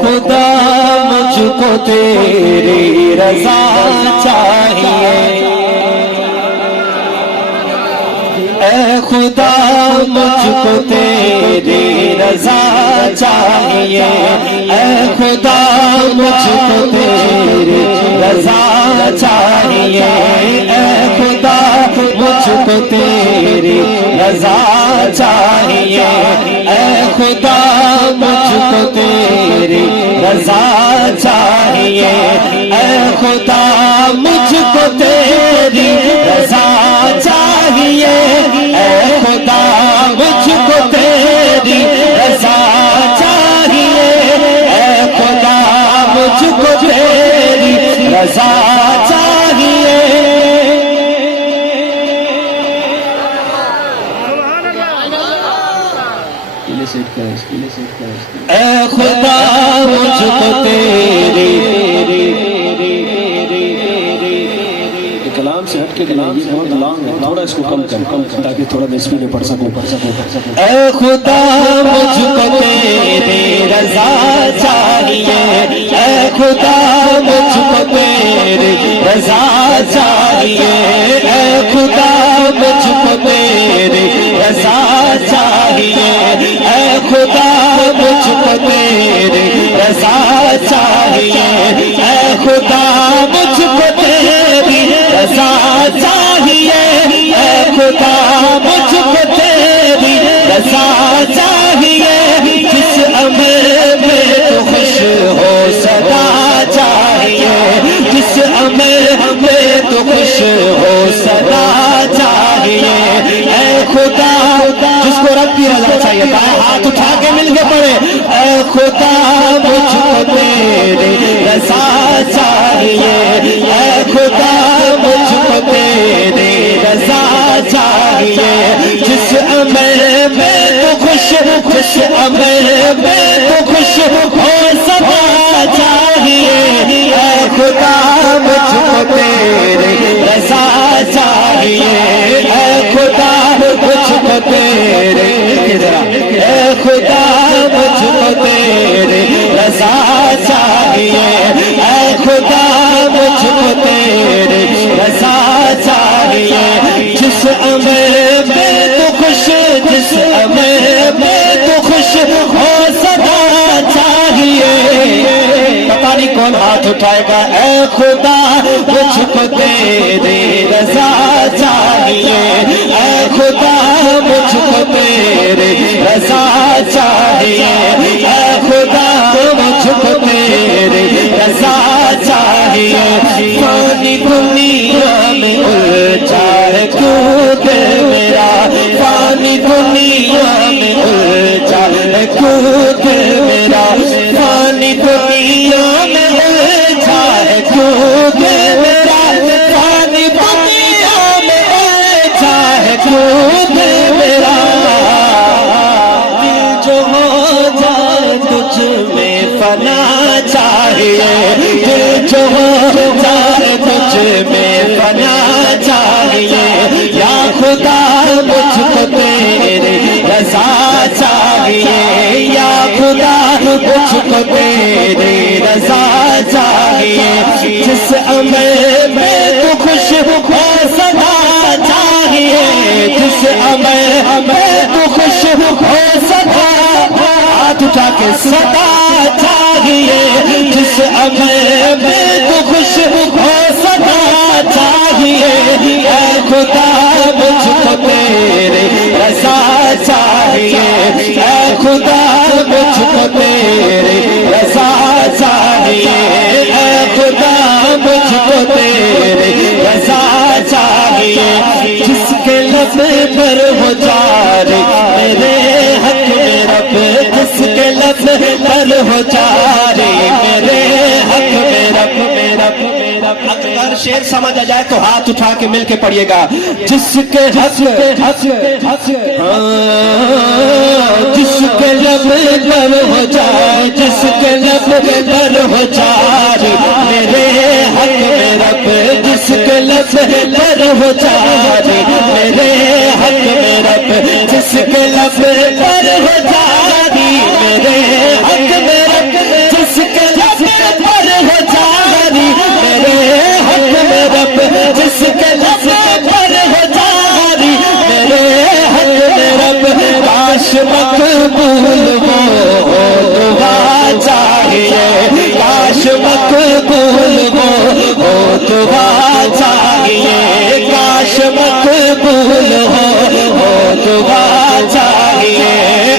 خدا مجھ کو تیری رضا چاہیے، اے خدا مجھ کو تیری رضا چاہیے، اے خدا مجھ کو تیری رضا چاہیے، اے خدا مجھ کو تیری رضا چاہیے، اے خدا مجھ کو تیری رضا چاہیے، اے خدا مجھ کو تیری رضا چاہیے، اے خدا مجھ کو تیری رضا چاہیے، اے خدا مجھ کو تیری رضا چاہیے۔ اے خدا مجھ کو تیری کلام سے ہٹ کے کلام یہ بہت لانگ ہے، تھوڑا اس کو کم کر تاکہ تھوڑا میں اسپیڈ میں پڑھ سکوں۔ اے خدا مجھ کو تیری رضا چاہیے، اے خدا مجھ کو تیری رضا چاہیے، اے خدا مجھ کو تیری رضا چاہیے، اے خدا مجھ کو تیری رضا چاہیے، اے خدا مجھ کو تیری رضا چاہیے، اے خدا مجھ کو تیری رضا چاہیے، جس امر میں تو خوش ہو صدا چاہیے، جس امر میں تو خوش ہو صدا چاہیے، اے خدا جس کو رب کی رضا چاہیے بائیں ہاتھ اٹھا کے مل کے پڑھے، اے خدا مجھ کو تیری رضا چاہیے، اے خدا مجھ کو تیری رضا چاہیے، جس امر میں تو خوش، جس امر میں تو خوش ہو صدا چاہیے، اے خدا مجھ کو تیری رضا چاہیے، اے خدا مجھ کو تیری، اے خدا مجھ کو تیری رضا چاہیے، اے خدا مجھ کو تیری رضا چاہیے، جس امر میں تو خوش، جس امر میں تو خوش ہو صدا چاہیے۔ پتہ نہیں کون ہاتھ اٹھائے گا، اے خدا مجھ کو تیری رضا چاہیے، اے خدا مجھ کو تیری رضا چاہیے، اے خدا مجھ کو تیری رضا چاہیے، فانی دنیا میں الجھا ہے کیوں دل میرا، فانی دنیا میں الجھا ہے کیوں دل میرا، فانی دنیا میں الجھا ہے کیوں دل میرا، فانی دنیا میں الجھا ہے کیوں دل میرا، دل جو ہو جائے تجھ میں فنا چاہیے، دل جو ہو جائے تجھ میں فنا چاہیے، یا خدا مجھ کو تیری رضا چاہیے، یا خدا مجھ کو تیری رضا چاہیے، جس امر میں تو خوش ہو صدا چاہیے، جس امر میں تو خوش ہو صدا، ہاتھ اٹھا کے صدا چاہیے، جس امر میں تو خوش ہو صدا چاہیے، اے خدا مجھ کو تیری رضا چاہیے، اے خدا مجھ کو تیری رضا چاہیے، اے خدا مجھ کو تیری رضا چاہیے، جس کے لب پر ہو جاری میرے حق میں رب، جس کے لب پر ہو جاری میرے حق میں رب، اگر شعر سمجھ آ جائے تو ہاتھ اٹھا کے مل کے پڑھیے گا، جس کے حق، جس کے لب پر ہو جائے، جس کے لب پر ہو جاری میرے حق میں رب، جس کے لب پر ہو جاری میرے حق میں رب، جس کے لب پر ہو جاری میرے حق میں رب، مقبول ہو دعا چاہیے کاش مقبول ہو دعا چاہیے کاش مقبول ہو دعا چاہیے